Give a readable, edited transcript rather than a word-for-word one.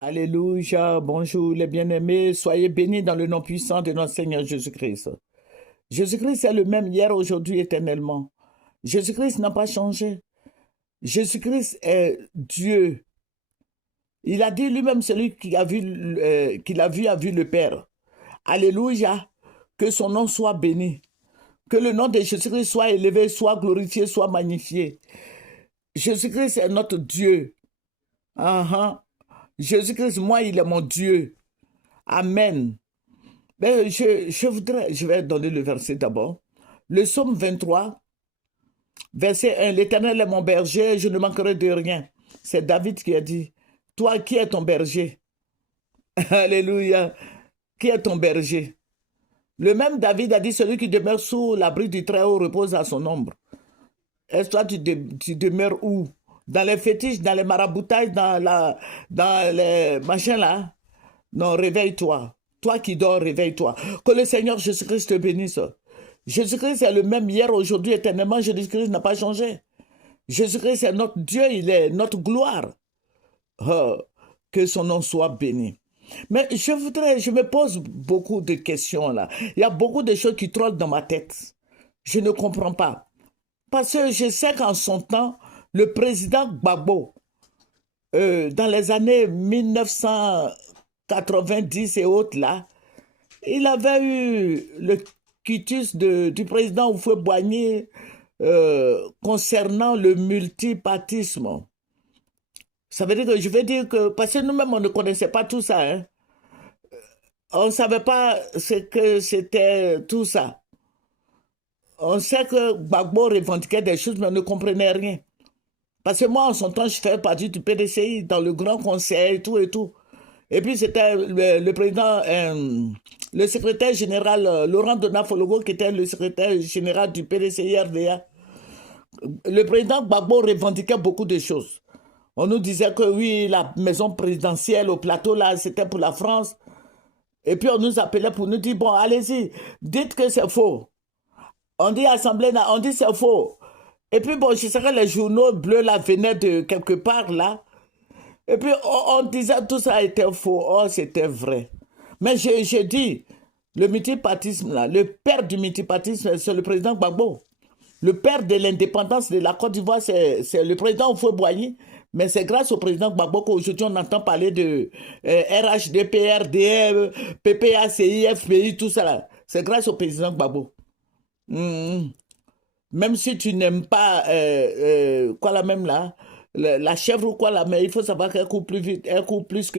Alléluia, bonjour les bien-aimés, soyez bénis dans le nom puissant de notre Seigneur Jésus-Christ. Jésus-Christ est le même hier, aujourd'hui, éternellement. Jésus-Christ n'a pas changé. Jésus-Christ est Dieu. Il a dit lui-même, celui qui a vu, qu'il a vu le Père. Alléluia, que son nom soit béni. Que le nom de Jésus-Christ soit élevé, soit glorifié, soit magnifié. Jésus-Christ est notre Dieu. Ah, Jésus-Christ, moi, il est mon Dieu. Amen. Ben, je vais donner le verset d'abord. Le psaume 23, verset 1. L'Éternel est mon berger, je ne manquerai de rien. C'est David qui a dit, toi qui es ton berger. Alléluia. Qui est ton berger? Le même David a dit, celui qui demeure sous l'abri du Très-Haut repose à son ombre. Est-ce toi, tu demeures où? Dans les fétiches, dans les maraboutages, dans les machins là? Non, réveille-toi. Toi qui dors, réveille-toi. Que le Seigneur Jésus-Christ te bénisse. Jésus-Christ est le même hier, aujourd'hui, éternellement. Jésus-Christ n'a pas changé. Jésus-Christ est notre Dieu, il est notre gloire. Oh, que son nom soit béni. Mais je me pose beaucoup de questions là. Il y a beaucoup de choses qui trottent dans ma tête. Je ne comprends pas. Parce que je sais qu'en son temps, le président Gbagbo, dans les années 1990 et autres là, il avait eu le quitus du président Houphouët-Boigny concernant le multipartisme. Ça veut dire que je veux dire que, parce que nous-mêmes, on ne connaissait pas tout ça. Hein. On ne savait pas ce que c'était tout ça. On sait que Gbagbo revendiquait des choses, mais on ne comprenait rien. Parce que moi, en son temps, je faisais partie du PDCI, dans le grand conseil, et tout et tout. Et puis, c'était le président, le secrétaire général, Laurent Donafologo, qui était le secrétaire général du PDCI-RDA. Le président Gbagbo revendiquait beaucoup de choses. On nous disait que oui, la maison présidentielle au plateau, là, c'était pour la France. Et puis, on nous appelait pour nous dire, bon, allez-y, dites que c'est faux. On dit assemblée, on dit c'est faux. Et puis, bon, je sais que les journaux bleus, là, venaient de quelque part, là. Et puis, on disait que tout ça était faux. Oh, c'était vrai. Mais j'ai dit, le multipartisme, là, le père du multipartisme, c'est le président Gbagbo. Le père de l'indépendance de la Côte d'Ivoire, c'est le président Houphouët-Boigny. Mais c'est grâce au président Gbagbo qu'aujourd'hui on entend parler de RHDP, RDF, PPACI, FPI, tout ça. Là. C'est grâce au président Gbagbo. Mm. Même si tu n'aimes pas, quoi la même là, la chèvre ou quoi là, mais il faut savoir qu'elle court plus vite, elle court plus que